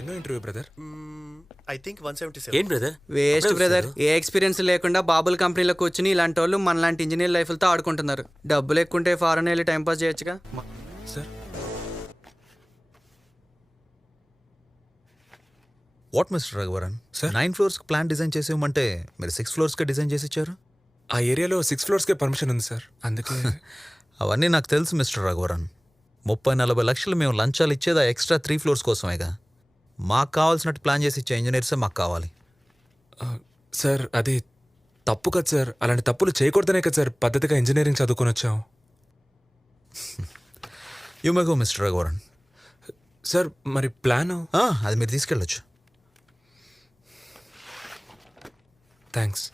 ఎన్నో interview brother? I think 177. ఏం brother waste brother, ఏ experience లేకుండా బాబుల కంపెనీలో కూర్చుని ఇలాంటి వాళ్ళు మనలాంటి ఇంజనీర్ లైఫ్లతో ఆడుకుంటున్నారు. డబ్బులు ఎక్కుంటే ఫారెన్ వెళ్ళి టైంపాస్ చేయొచ్చుగా. Sir what mister Raghuvaran Sir? 9 ఫ్లోర్స్కి ప్లాన్ డిజైన్ చేసి ఇవ్వమంటే మీరు 6 ఫ్లోర్స్కే డిజైన్ చేసి ఇచ్చారు. ఆ ఏరియాలో 6 ఫ్లోర్స్కే పర్మిషన్ ఉంది సార్, అందుకే. అవన్నీ నాకు తెలుసు మిస్టర్ రఘువరన్. 30-40 లక్షలు మేము లంచాలు ఇచ్చేది ఆ ఎక్స్ట్రా 3 ఫ్లోర్స్ కోసమేగా. మాకు కావాల్సినట్టు ప్లాన్ చేసి ఇచ్చే ఇంజనీర్సే మాకు కావాలి. సార్ అది తప్పు కదా సార్, అలాంటి తప్పులు చేయకూడదనే కదా సార్ పద్ధతిగా ఇంజనీరింగ్ చదువుకొని వచ్చాం. You may go mister Raghuvaran. Sir మరి ప్లాను? అది మీరు తీసుకెళ్ళొచ్చు. థ్యాంక్స్.